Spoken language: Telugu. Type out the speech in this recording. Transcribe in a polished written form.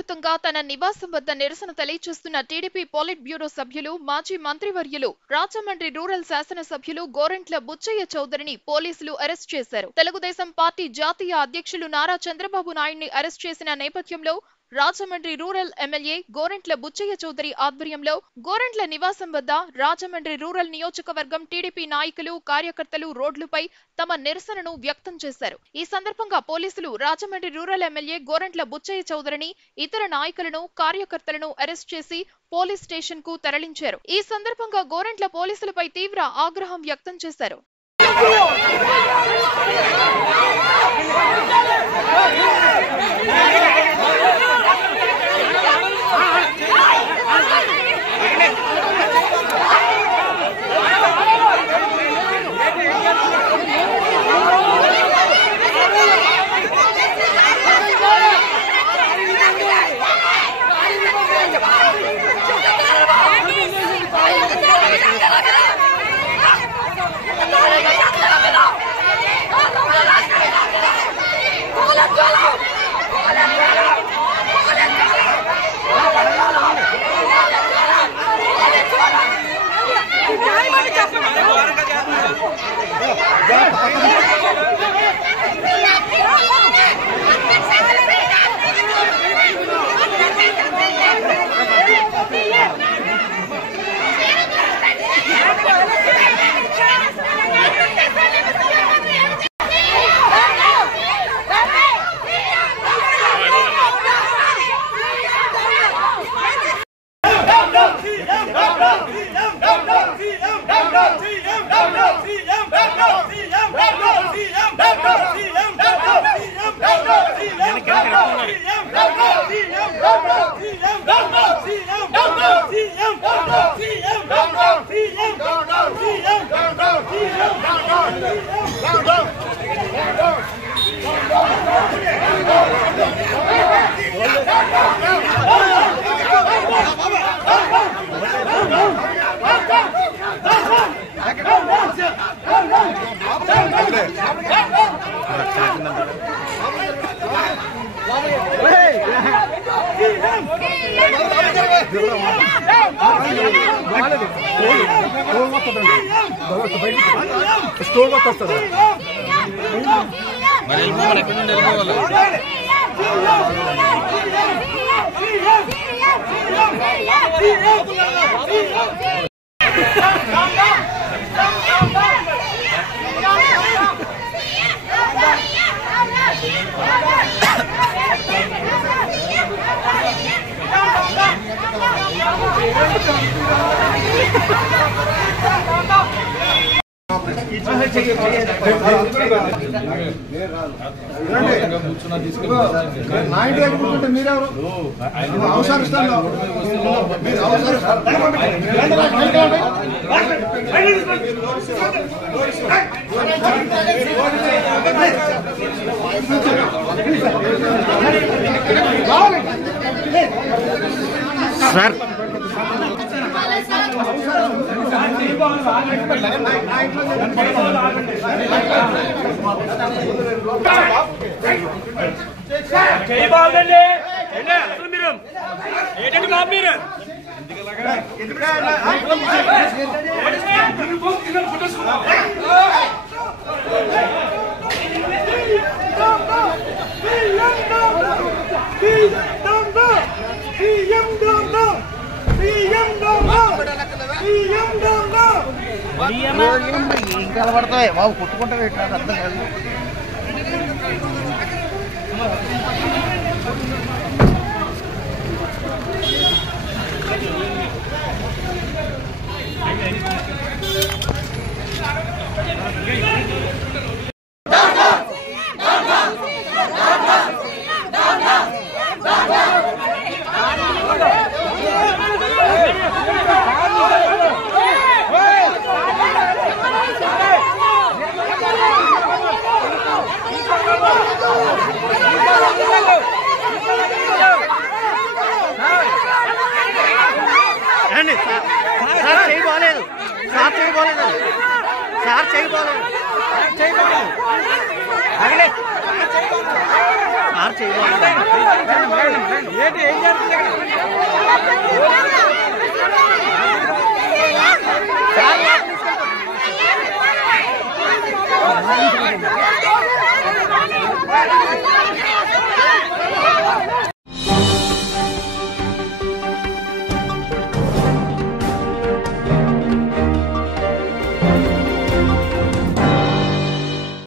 శాంతియుతంగా తన నివాసం వద్ద నిరసన తెలియజేస్తున్న టీడీపీ పోలిట్ బ్యూరో సభ్యులు, మాజీ మంత్రివర్యులు, రాజమండ్రి రూరల్ శాసనసభ్యులు గోరంట్ల బుచ్చయ్య చౌదరిని పోలీసులు అరెస్ట్ చేశారు. తెలుగుదేశం పార్టీ జాతీయ అధ్యక్షులు నారా చంద్రబాబు నాయుడిని అరెస్ట్ చేసిన నేపథ్యంలో రాజమండ్రి రూరల్ ఎమ్మెల్యే గోరంట్ల బుచ్చయ్య చౌదరి ఆధ్వర్యంలో గోరంట్ల నివాసం వద్ద రాజమండ్రి రూరల్ నియోజకవర్గం టీడీపీ నాయకులు, కార్యకర్తలు రోడ్లపై తమ నిరసనను వ్యక్తం చేశారు. ఈ సందర్భంగా పోలీసులు రాజమండ్రి రూరల్ ఎమ్మెల్యే గోరంట్ల బుచ్చయ్య చౌదరిని, ఇతర నాయకులను, కార్యకర్తలను అరెస్ట్ చేసి పోలీస్ స్టేషన్ కు తరలించారు. ఈ సందర్భంగా గోరంట్ల పోలీసులపై తీవ్ర ఆగ్రహం వ్యక్తం చేశారు. సార్ ఇంకా పడతాయి బాబు కొట్టుకుంటారు అర్థం కాదు. సార్ చేయలేదు. ఏంటి ఏం జరుగుతుంది?